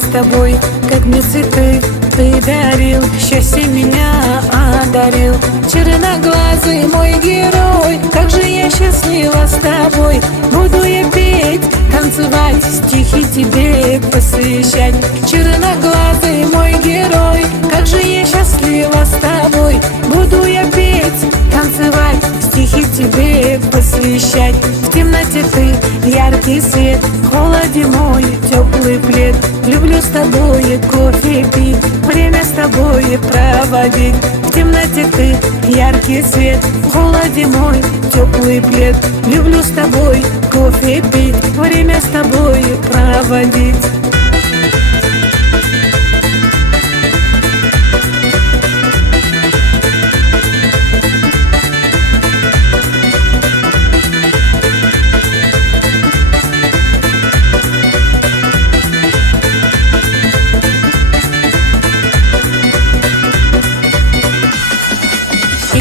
с тобой, как мне цветы ты дарил, счастье меня одарил. Черноглазый мой герой, как же я счастлива с тобой. Буду я петь, танцевать, стихи тебе посвящать. Черноглазый мой герой, как же я счастлива с тобой. Буду я петь, танцевать, стихи тебе посвящать. В темноте ты яркий свет, в холоде мой теплый плед. Люблю с тобой кофе пить, время с тобой проводить. В темноте ты яркий свет, в холоде мой теплый плед. Люблю с тобой кофе пить, время с тобой проводить.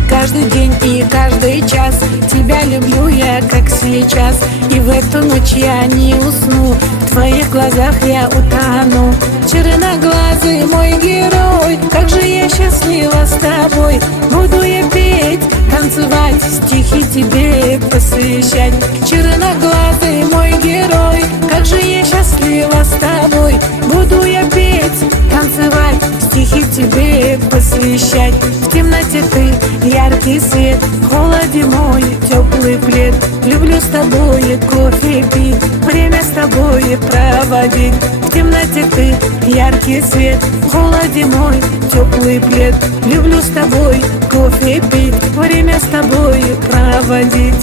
Каждый день и каждый час тебя люблю я, как сейчас. И в эту ночь я не усну, в твоих глазах я утону. Черноглазый мой герой, как же я счастлива с тобой. Буду я петь, танцевать, стихи тебе посвящать. Черноглазый мой герой, как же я счастлива с тобой. Буду я петь, танцевать, стихи тебе посвящать. В темноте ты яркий свет, в холоде мой теплый плед. Люблю с тобой кофе пить, время с тобой проводить. В темноте ты яркий свет, в холоде мой теплый плед. Люблю с тобой кофе пить, время с тобой проводить.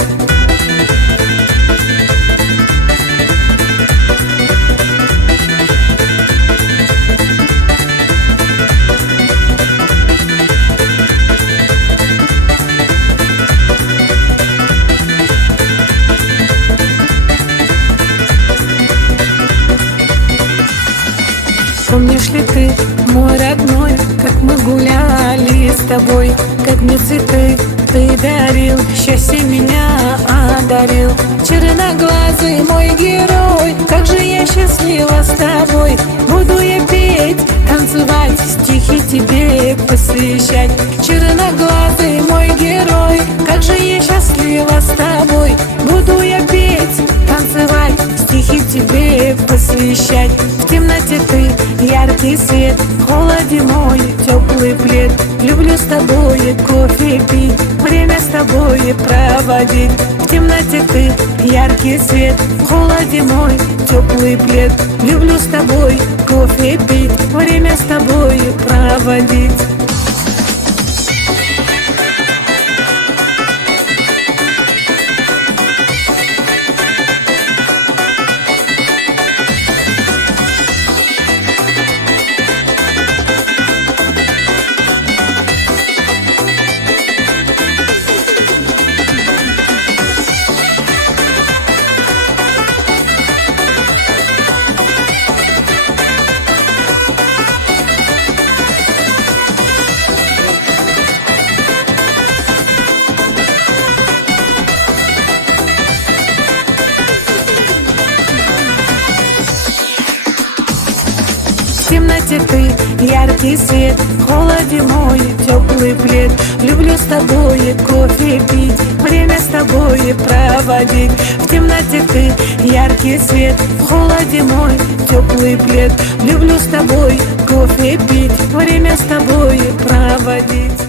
Помнишь ли ты, мой родной, как мы гуляли с тобой, как мне цветы ты дарил, счастье меня одарил. Черноглазый мой герой, как же я счастлива с тобой. Буду я петь, танцевать, стихи тебе посвящать. Черноглазый мой герой, как же я счастлива с тобой. Буду я петь, танцевать, стихи тебе посвящать. В темноте ты яркий свет, в холоде мой теплый плед. Люблю с тобой кофе пить, время с тобой проводить. В темноте ты яркий свет, в холоде мой теплый плед. Люблю с тобой кофе пить, время с тобой проводить. В темноте ты яркий свет, в холоде мой теплый плед. Люблю с тобой кофе пить, время с тобой проводить. В темноте ты яркий свет, в холоде мой теплый плед. Люблю с тобой кофе пить, время с тобой проводить.